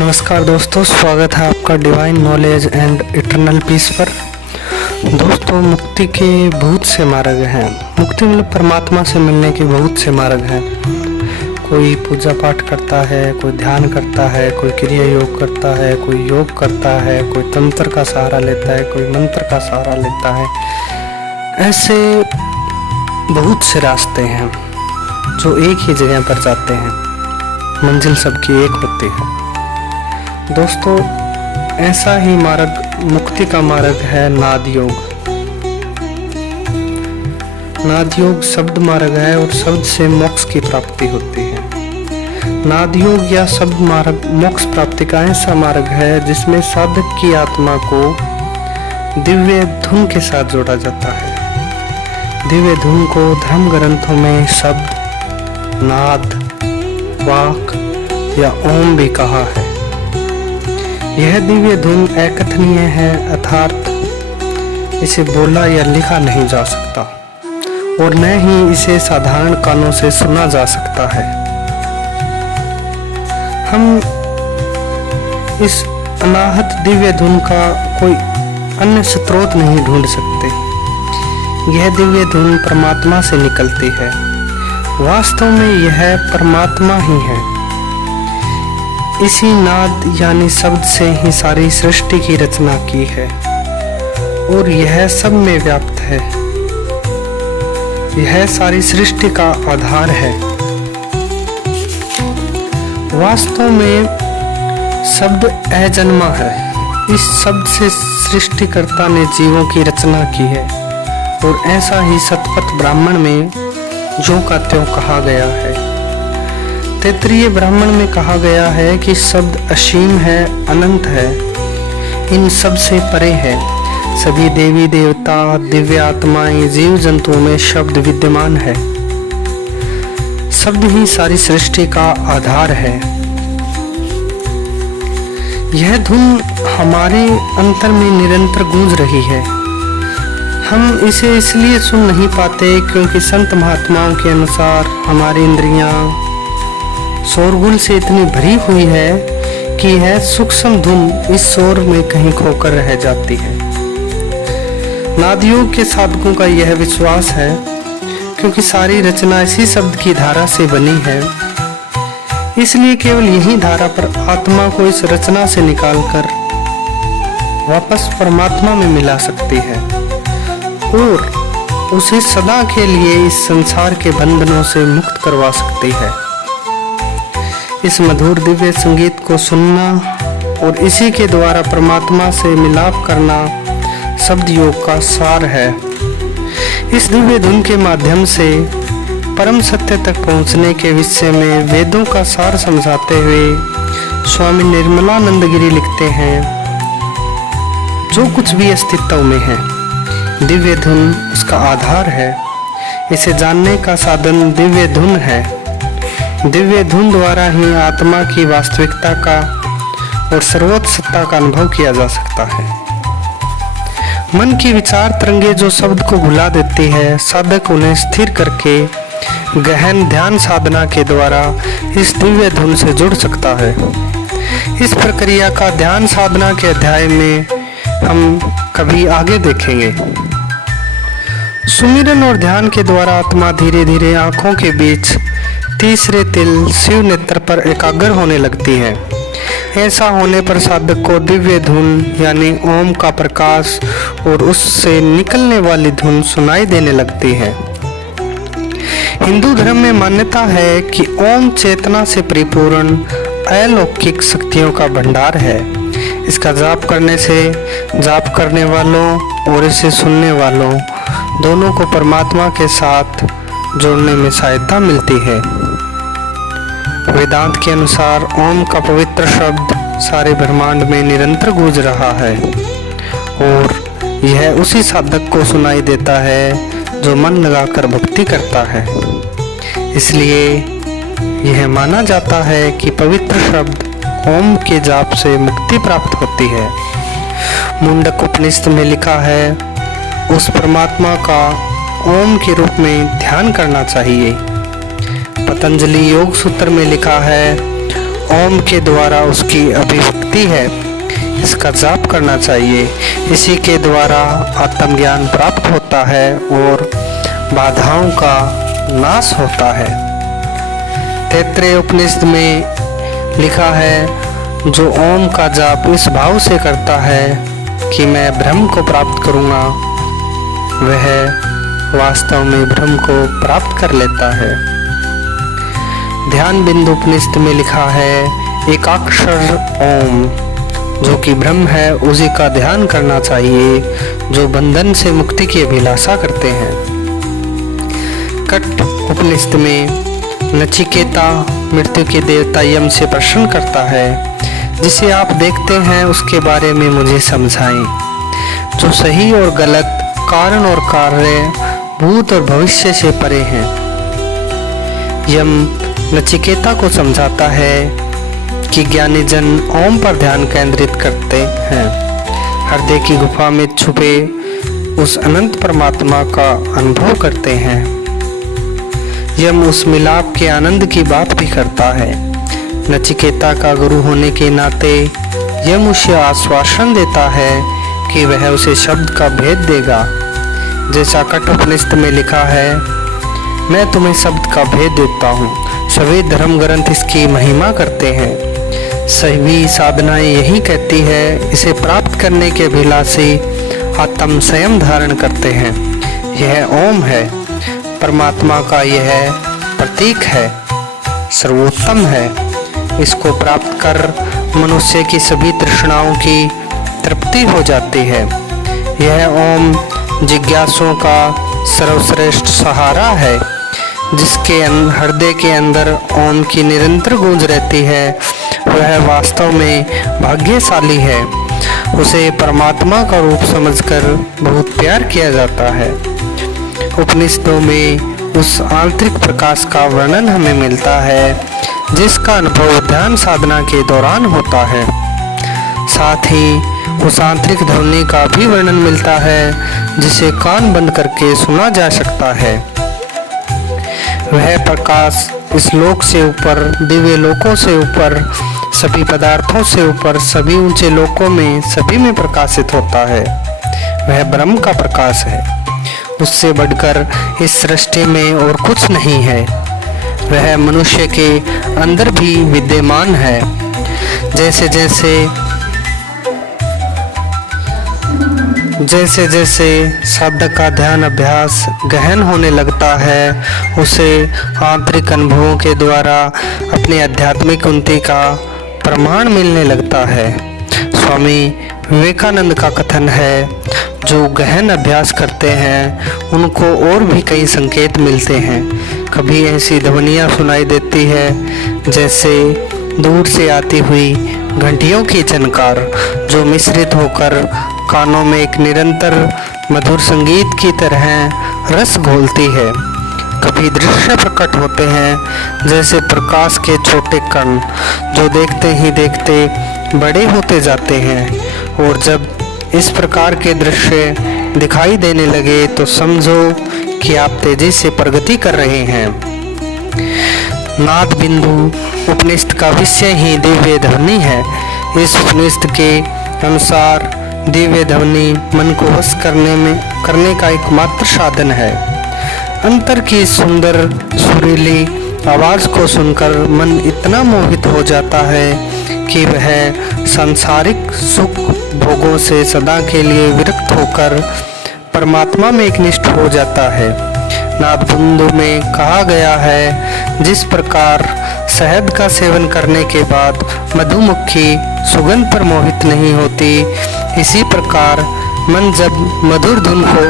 नमस्कार दोस्तों, स्वागत है आपका divine knowledge and eternal peace पर। दोस्तों, मुक्ति के बहुत से मार्ग हैं। मुक्ति मतलब परमात्मा से मिलने के बहुत से मार्ग हैं। कोई पूजा पाठ करता है, कोई ध्यान करता है, कोई क्रिया योग करता है, कोई योग करता है, कोई तंत्र का सहारा लेता है, कोई मंत्र का सहारा लेता है। ऐसे बहुत से रास्ते हैं जो एक ही जगह पर जाते हैं, मंजिल सबकी एक होती है। दोस्तों, ऐसा ही मार्ग मुक्ति का मार्ग है नाद योग। नाद योग शब्द मार्ग है और शब्द से मोक्ष की प्राप्ति होती है। नाद योग या शब्द मार्ग मोक्ष प्राप्ति का ऐसा मार्ग है जिसमें साधक की आत्मा को दिव्य धुन के साथ जोड़ा जाता है। दिव्य धुन को धर्म ग्रंथों में शब्द, नाद, वाक या ओम भी कहा है। यह दिव्य धुन अकथनीय है, अर्थात इसे बोला या लिखा नहीं जा सकता और न ही इसे साधारण कानों से सुना जा सकता है। हम इस अनाहत दिव्य धुन का कोई अन्य स्रोत नहीं ढूंढ सकते। यह दिव्य धुन परमात्मा से निकलती है। वास्तव में यह परमात्मा ही है। इसी नाद यानी शब्द से ही सारी सृष्टि की रचना की है और यह सब में व्याप्त है। यह सारी सृष्टि का आधार है। वास्तव में शब्द अजन्मा है। इस शब्द से सृष्टिकर्ता ने जीवों की रचना की है और ऐसा ही शतपथ ब्राह्मण में ज्यों का त्यों कहा गया है। तैत्तिरीय ब्राह्मण में कहा गया है कि शब्द असीम है, अनंत है, इन सब से परे है। सभी देवी देवता, दिव्य आत्माएं, जीव जंतुओं में शब्द विद्यमान है। शब्द ही सारी सृष्टि का आधार है। यह धुन हमारे अंतर में निरंतर गूंज रही है। हम इसे इसलिए सुन नहीं पाते क्योंकि संत महात्माओं के अनुसार हमारी इंद्रियां शोरगुल से इतनी भरी हुई है कि यह सूक्ष्म धुन इस शोर में कहीं खोकर रह जाती है। नादयोग के साधकों का यह विश्वास है क्योंकि सारी रचना इसी शब्द की धारा से बनी है, इसलिए केवल यही धारा पर आत्मा को इस रचना से निकालकर वापस परमात्मा में मिला सकती है और उसे सदा के लिए इस संसार के बंधनों से मुक्त करवा सकती है। इस मधुर दिव्य संगीत को सुनना और इसी के द्वारा परमात्मा से मिलाप करना शब्द योग का सार है। इस दिव्य धुन के माध्यम से परम सत्य तक पहुंचने के विषय में वेदों का सार समझाते हुए स्वामी निर्मलानंद गिरी लिखते हैं, जो कुछ भी अस्तित्व में है दिव्य धुन उसका आधार है। इसे जानने का साधन दिव्य धुन है। दिव्य धुन द्वारा ही आत्मा की वास्तविकता का और सर्वोच्च सत्ता का अनुभव किया जा सकता है। मन की विचार तरंगे जो शब्द को भुला देती है, साधक उन्हें स्थिर करके गहन ध्यान साधना के द्वारा इस दिव्य धुन से जुड़ सकता है। इस प्रक्रिया का ध्यान साधना के अध्याय में हम कभी आगे देखेंगे। सुमिरन और ध्यान के द्वारा आत्मा धीरे धीरे आंखों के बीच तीसरे तिल शिव नेत्र पर एकाग्र होने लगती है। ऐसा होने पर साधक को दिव्य धुन यानी ओम का प्रकाश और उससे निकलने वाली धुन सुनाई देने लगती है। हिंदू धर्म में मान्यता है कि ओम चेतना से परिपूर्ण अलौकिक शक्तियों का भंडार है। इसका जाप करने से जाप करने वालों और इसे सुनने वालों दोनों को परमात्मा के साथ जोड़ने में सहायता मिलती है। वेदांत के अनुसार ओम का पवित्र शब्द सारे ब्रह्मांड में निरंतर गूंज रहा है और यह उसी साधक को सुनाई देता है जो मन लगाकर भक्ति करता है। इसलिए यह माना जाता है कि पवित्र शब्द ओम के जाप से मुक्ति प्राप्त होती है। मुंडक उपनिषद में लिखा है, उस परमात्मा का ओम के रूप में ध्यान करना चाहिए। पतंजलि योग सूत्र में लिखा है, ओम के द्वारा उसकी अभिव्यक्ति है, इसका जाप करना चाहिए। इसी के द्वारा आत्मज्ञान प्राप्त होता है और बाधाओं का नाश होता है। तैत्तिरीय उपनिषद में लिखा है, जो ओम का जाप इस भाव से करता है कि मैं ब्रह्म को प्राप्त करूँगा, वह वास्तव में ब्रह्म को प्राप्त कर लेता है। ध्यान बिंदु उपनिषद में लिखा है, एकाक्षर ओम, जो कि ब्रह्म है, उसी का ध्यान करना चाहिए जो बंधन से मुक्ति की अभिलाषा करते हैं। कट उपनिषद में नचिकेता मृत्यु के देवता यम से प्रश्न करता है, जिसे आप देखते हैं उसके बारे में मुझे समझाएं, जो सही और गलत, कारण और कार्य, भूत और भविष्य से परे हैं। यम नचिकेता को समझाता है कि ज्ञानी जन ओम पर ध्यान केंद्रित करते हैं, हृदय की गुफा में छुपे उस अनंत परमात्मा का अनुभव करते हैं। यम उस मिलाप के आनंद की बात भी करता है। नचिकेता का गुरु होने के नाते यम उसे आश्वासन देता है कि वह उसे शब्द का भेद देगा। जैसा कठ उपनिषद में लिखा है, मैं तुम्हें शब्द का भेद देता हूँ। सभी धर्म ग्रंथ इसकी महिमा करते हैं। सभी साधनाएं यही कहती है, इसे प्राप्त करने के अभिलाषी आत्म संयम धारण करते हैं। यह ओम है, परमात्मा का यह प्रतीक है, सर्वोत्तम है। इसको प्राप्त कर मनुष्य की सभी तृष्णाओं की तृप्ति हो जाती है। यह ओम जिज्ञासुओं का सर्वश्रेष्ठ सहारा है। जिसके हृदय के अंदर ओम की निरंतर गूंज रहती है, वह वास्तव में भाग्यशाली है। उसे परमात्मा का रूप समझकर बहुत प्यार किया जाता है। उपनिषदों में उस आंतरिक प्रकाश का वर्णन हमें मिलता है, जिसका अनुभव ध्यान साधना के दौरान होता है। साथ ही उस आंतरिक ध्वनि का भी वर्णन मिलता है, जिसे कान बंद करके सुना जा सकता है। वह प्रकाश इस लोक से ऊपर, दिव्य लोकों से ऊपर, सभी पदार्थों से ऊपर, सभी ऊंचे लोकों में, सभी में प्रकाशित होता है। वह ब्रह्म का प्रकाश है। उससे बढ़कर इस सृष्टि में और कुछ नहीं है। वह मनुष्य के अंदर भी विद्यमान है। जैसे जैसे साधक का ध्यान अभ्यास गहन होने लगता है, उसे आंतरिक अनुभवों के द्वारा अपनी आध्यात्मिक उन्नति का प्रमाण मिलने लगता है। स्वामी विवेकानंद का कथन है, जो गहन अभ्यास करते हैं उनको और भी कई संकेत मिलते हैं। कभी ऐसी ध्वनियाँ सुनाई देती है जैसे दूर से आती हुई घंटियों की झनकार, जो मिश्रित होकर कानों में एक निरंतर मधुर संगीत की तरह रस घोलती है। कभी दृश्य प्रकट होते हैं जैसे प्रकाश के छोटे कण, जो देखते ही देखते बड़े होते जाते हैं। और जब इस प्रकार के दृश्य दिखाई देने लगे तो समझो कि आप तेजी से प्रगति कर रहे हैं। नाद बिंदु उपनिषद का विषय ही दिव्य ध्वनि है। इस उपनिषद के अनुसार दिव्य ध्वनि मन को वश करने का एकमात्र साधन है। अंतर की सुंदर सुरीली आवाज़ को सुनकर मन इतना मोहित हो जाता है कि वह सांसारिक सुख भोगों से सदा के लिए विरक्त होकर परमात्मा में एकनिष्ठ हो जाता है। नाद बिंदु में कहा गया है, जिस प्रकार शहद का सेवन करने के बाद मधुमक्खी सुगंध पर मोहित नहीं होती, इसी प्रकार मन जब मधुर धुन को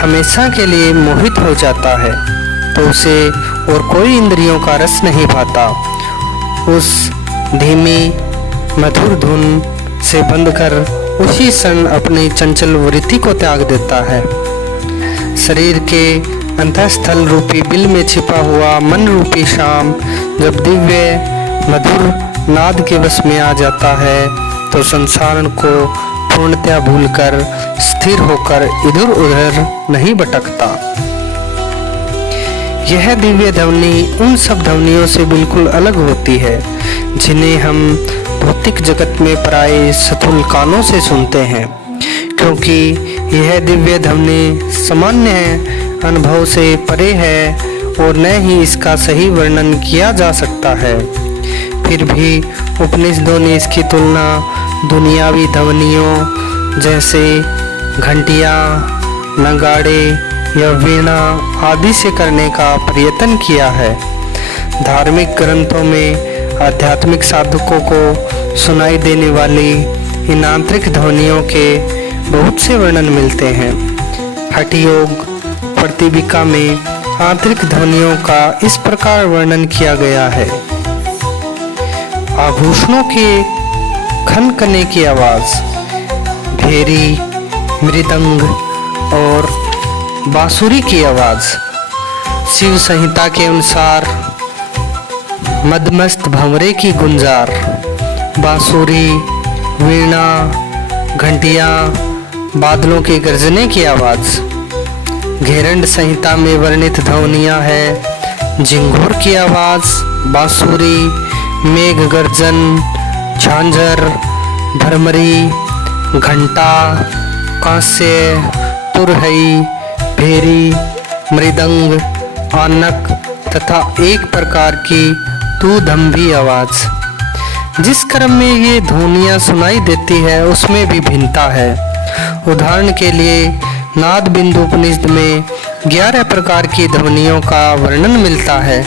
हमेशा के लिए मोहित हो जाता है तो उसे और कोई इंद्रियों का रस नहीं पाता। उस धीमी मधुर धुन से बंद कर उसी क्षण अपनी चंचल वृत्ति को त्याग देता है। शरीर के अंतःस्थल रूपी बिल में छिपा हुआ मन रूपी शाम जब दिव्य मधुर नाद के वश में आ जाता है तो संसार को पूर्णतया भूलकर स्थिर होकर इधर उधर नहीं भटकता। यह दिव्य ध्वनि उन सब ध्वनियों से बिल्कुल अलग होती है जिन्हें हम भौतिक जगत में पराये स्थूल कानों से सुनते हैं, क्योंकि यह दिव्य ध्वनि सामान्य अनुभव से परे है और न ही इसका सही वर्णन किया जा सकता है। फिर भी उपनिषदों ने इसकी तुलना दुनियावी ध्वनियों जैसे घंटियाँ, नगाड़े या वीणा आदि से करने का प्रयत्न किया है। धार्मिक ग्रंथों में आध्यात्मिक साधकों को सुनाई देने वाली इन आंतरिक ध्वनियों के बहुत से वर्णन मिलते हैं। हठ योग प्रतिबिका में आंतरिक ध्वनियों का इस प्रकार वर्णन किया गया है। आभूषणों के खनखने की आवाज़, भेरी, मृदंग और बांसुरी की आवाज़। शिव संहिता के अनुसार मदमस्त भंवरे की गुंजार, बांसुरी, वीणा, घंटियाँ, बादलों के गरजने की आवाज़। घेरंड संहिता में वर्णित ध्वनियाँ है झिंगुर की आवाज़, बांसुरी, मेघ गर्जन, झांझर, भरमरी, घंटा, कांस्य, तुरहई, भेरी, मृदंग, आनक तथा एक प्रकार की दूधंभी आवाज़। जिस क्रम में ये ध्वनियाँ सुनाई देती है उसमें भी भिन्नता है। उदाहरण के लिए नाद बिंदु उपनिषद में 11 प्रकार की ध्वनियों का वर्णन मिलता है,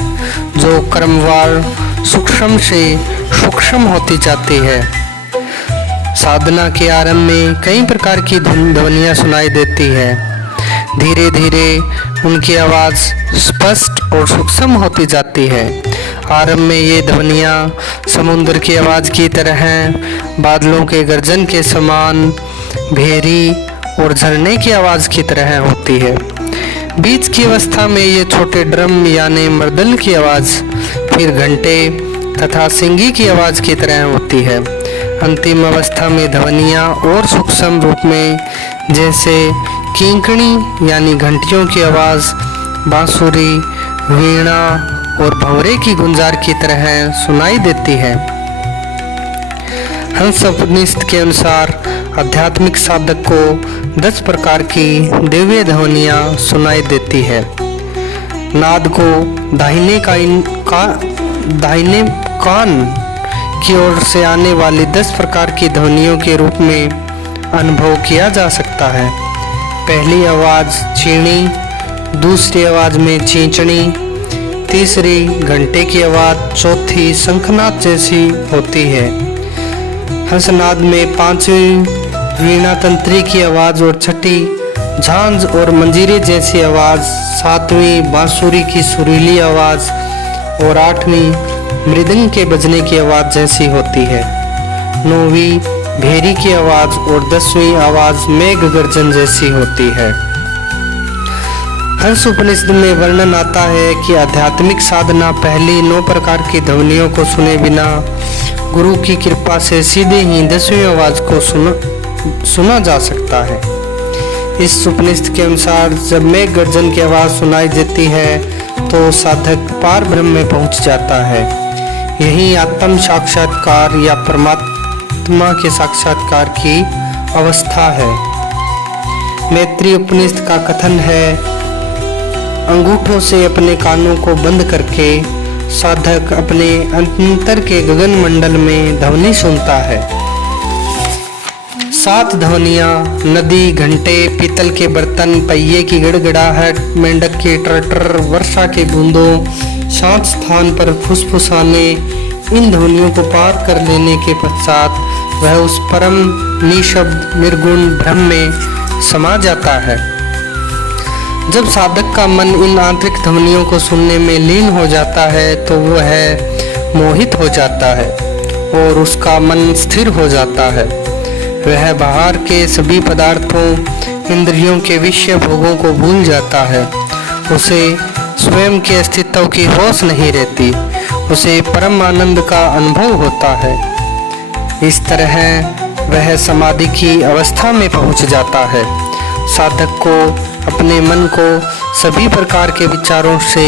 जो क्रमवार सूक्ष्म से सूक्ष्म होती जाती है। साधना के आरंभ में कई प्रकार की ध्वनियाँ सुनाई देती है। धीरे धीरे उनकी आवाज़ स्पष्ट और सूक्ष्म होती जाती है। आरंभ में ये ध्वनियाँ समुद्र की आवाज़ की तरह हैं, बादलों के गर्जन के समान, भेरी और झरने की आवाज़ की तरह होती है। बीच की अवस्था में ये छोटे ड्रम यानी मर्दल की आवाज़, फिर घंटे तथा सिंगी की आवाज़ की तरह होती है। अंतिम अवस्था में ध्वनियाँ और सूक्ष्म रूप में जैसे कींकणी यानी घंटियों की आवाज़, बांसुरी, वीणा और भंवरे की गुंजार की तरह सुनाई देती है। हंस उपनिषद के अनुसार आध्यात्मिक साधक को 10 प्रकार की दिव्य ध्वनियाँ सुनाई देती है। नाद को दाहिने कान की ओर से आने वाली 10 प्रकार की ध्वनियों के रूप में अनुभव किया जा सकता है। पहली आवाज़ चीणी, दूसरी आवाज़ में चींचणी, तीसरी घंटे की आवाज़, चौथी शंखनाद जैसी होती है। हंसनाद में पांचवी वीणा तंत्री की आवाज़ और छठी झांझ और मंजीरे जैसी आवाज़, सातवीं बांसुरी की सुरीली आवाज़ और आठवीं मृदंग के बजने की आवाज़ जैसी होती है। नौवीं भेरी की आवाज़ और 10वीं आवाज़ मेघ गर्जन जैसी होती है। हंस उपनिषद में वर्णन आता है कि आध्यात्मिक साधना पहली 9 प्रकार की ध्वनियों को सुने बिना गुरु की कृपा से सीधे ही 10वीं आवाज़ को सुना जा सकता है। इस उपनिषद के अनुसार जब मेघ गर्जन की आवाज़ सुनाई देती है तो साधक पार ब्रह्म में पहुंच जाता है। यही आत्म साक्षात्कार या परमात्मा के साक्षात्कार की अवस्था है। मैत्री उपनिषद का कथन है, अंगूठों से अपने कानों को बंद करके साधक अपने अंतर के गगन मंडल में ध्वनि सुनता है। 7 ध्वनियाँ नदी, घंटे, पीतल के बर्तन, पहिए की गड़गड़ाहट, मेंढक की टर्टर, वर्षा के बूंदों, शांत स्थान पर फुसफुसाने, इन ध्वनियों को पार कर लेने के पश्चात वह उस परम निशब्द निर्गुण ब्रह्म में समा जाता है। जब साधक का मन इन आंतरिक ध्वनियों को सुनने में लीन हो जाता है तो वह मोहित हो जाता है और उसका मन स्थिर हो जाता है। वह बाहर के सभी पदार्थों, इंद्रियों के विषय भोगों को भूल जाता है। उसे स्वयं के अस्तित्व की होश नहीं रहती, उसे परम आनंद का अनुभव होता है। इस तरह वह समाधि की अवस्था में पहुंच जाता है। साधक को अपने मन को सभी प्रकार के विचारों से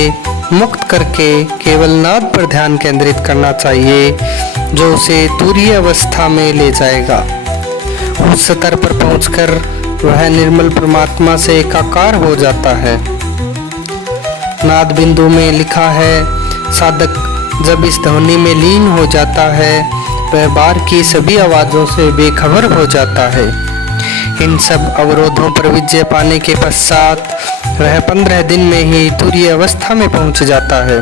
मुक्त करके केवल नाद पर ध्यान केंद्रित करना चाहिए, जो उसे तुरीय अवस्था में ले जाएगा। उस स्तर पर पहुंचकर वह निर्मल परमात्मा से एकाकार हो जाता है। नाद बिंदु में लिखा है, साधक जब इस ध्वनि में लीन हो जाता है वह बाहर की सभी आवाज़ों से बेखबर हो जाता है। इन सब अवरोधों पर विजय पाने के पश्चात वह 15 दिन में ही तुरीय अवस्था में पहुंच जाता है।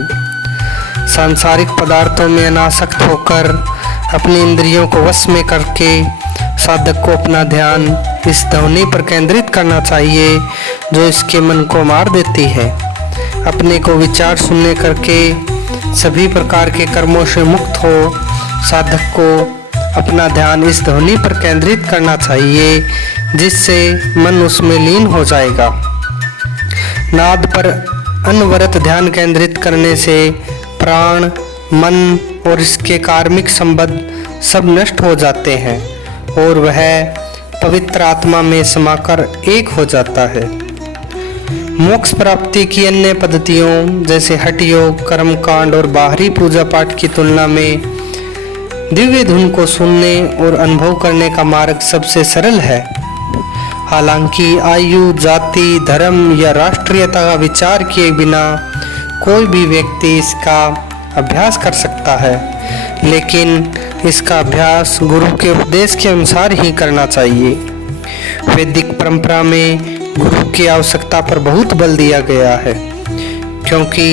सांसारिक पदार्थों में अनासक्त होकर अपनी इंद्रियों को वश में करके साधक को अपना ध्यान इस ध्वनि पर केंद्रित करना चाहिए, जो इसके मन को मार देती है। अपने को विचार शून्य करके सभी प्रकार के कर्मों से मुक्त हो साधक को अपना ध्यान इस ध्वनि पर केंद्रित करना चाहिए, जिससे मन उसमें लीन हो जाएगा। नाद पर अनवरत ध्यान केंद्रित करने से प्राण, मन और इसके कार्मिक संबंध सब नष्ट हो जाते हैं और वह पवित्र आत्मा में समाकर एक हो जाता है। मोक्ष प्राप्ति की अन्य पद्धतियों जैसे हठ योग, कर्म कांड और बाहरी पूजा पाठ की तुलना में दिव्य धुन को सुनने और अनुभव करने का मार्ग सबसे सरल है। हालांकि आयु, जाति, धर्म या राष्ट्रीयता का विचार किए बिना कोई भी व्यक्ति इसका अभ्यास कर सकता है, लेकिन इसका अभ्यास गुरु के उपदेश के अनुसार ही करना चाहिए। वैदिक परंपरा में गुरु की आवश्यकता पर बहुत बल दिया गया है, क्योंकि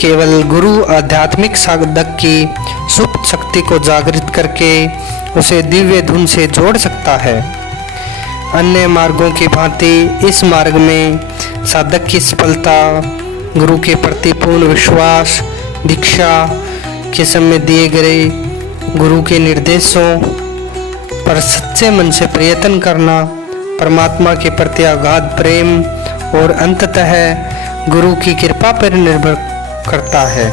केवल गुरु आध्यात्मिक साधक की सुप्त शक्ति को जागृत करके उसे दिव्य धुन से जोड़ सकता है। अन्य मार्गों की भांति इस मार्ग में साधक की सफलता गुरु के प्रति पूर्ण विश्वास, दीक्षा के समय दिए गए गुरु के निर्देशों पर सच्चे मन से प्रयत्न करना, परमात्मा के प्रति अगाध प्रेम और अंततः गुरु की कृपा पर निर्भर करता है।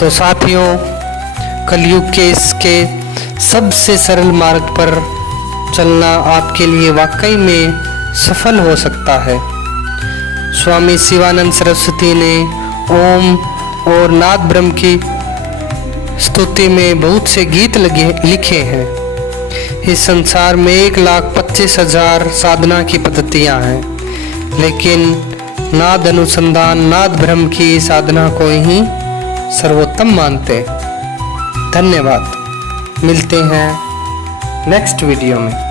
तो साथियों, कलयुग के इसके सबसे सरल मार्ग पर चलना आपके लिए वाकई में सफल हो सकता है। स्वामी शिवानंद सरस्वती ने ओम और नाद ब्रह्म की स्तुति में बहुत से गीत लिखे हैं। इस संसार में 1,25,000 साधना की पद्धतियां हैं, लेकिन नाद अनुसंधान, नाद ब्रह्म की साधना को ही सर्वोत्तम मानते। धन्यवाद। मिलते हैं नेक्स्ट वीडियो में।